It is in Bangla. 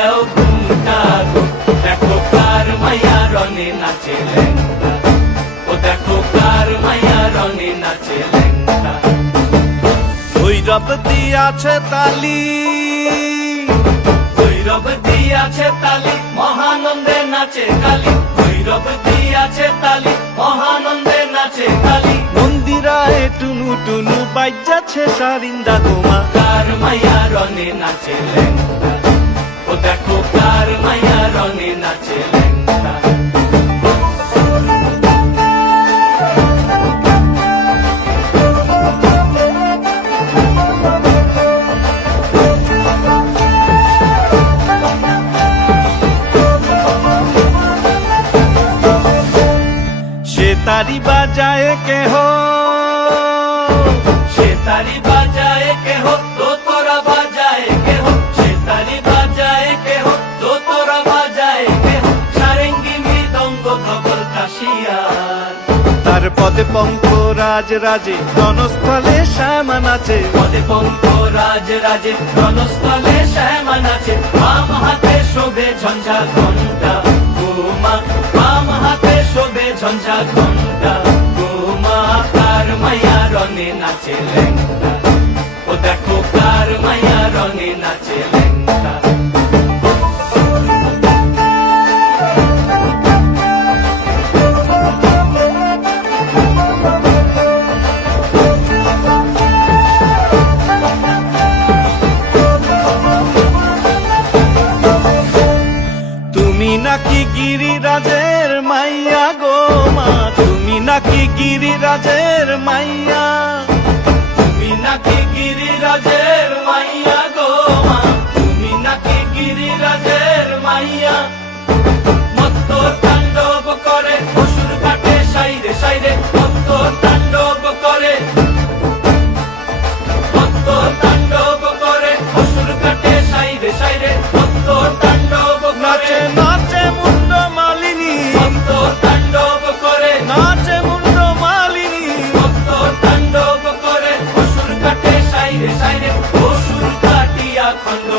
দেও ঘুমটা গো, দেখো কার মাইয়া রনে নাচে ল্যাংটা, ও দেখো কার মাইয়া রনে নাচে ল্যাংটা। ভৈরব দিয়াছে তালি, ভৈরব দিয়াছে তালি, মহানন্দে নাচে কালী, ভৈরব দিয়াছে তালি, মহানন্দে নাচে কালী। মন্দিরায় টুনু টুনু বাজ্যাছে সারিন্দা গোমা, কার মাইয়া রনে নাচে ল্যাংটা, ও দেখো কার মাইয়া রনে নাচে ল্যাংটা। সে তারি বাজায় কেহ, সে তারি বাজায় কেহ, দোতরা বাজায় কেহ, সে তারি বাজায় কেহ, দোতরা বাজায় কেহ, সারেঙ্গি মৃদঙ্গ ধবল কাশিয়ার। তার পদে পঙ্ক রাজ রাজে রণস্থলে শ্যামা নাচে, পদে পঙ্ক রাজ রাজে রণস্থলে শ্যামা নাচে। বাম হাতে শোভে ঝঞ্ঝা ঘণ্টা গোমা, বাম হাতে শোভে ঝঞ্ঝা ঘণ্টা গোমা। কার মাইয়া রনে নাচে ল্যাংটা, ও দেখো কার মাইয়া রনে নাচে ল্যাংটা। তুমি নাকি গিরিরাজের মাইয়া গো মা, তুমি নাকি গিরিরাজের মাইয়া, তুমি নাকি গিরিরাজের মাইয়া গো মা, তুমি নাকি গিরিরাজের মাইয়া। মত্ত তাণ্ডব করে অসুর কাটে সাইরে সাইরে, মত্ত তাণ্ডব করে, মত্ত তাণ্ডব করে অসুর কাটে সাইরে সাইরে, মত্ত তাণ্ডব করে, নাচে নাচে মুন্ড মালিনী, মত্ত তাণ্ডব করে, নাচে মুন্ড মালিনী। মত্ত তাণ্ডব করে অসুর কাটে সাইরে সাইরে, অসুর কাটিয়া খণ্ড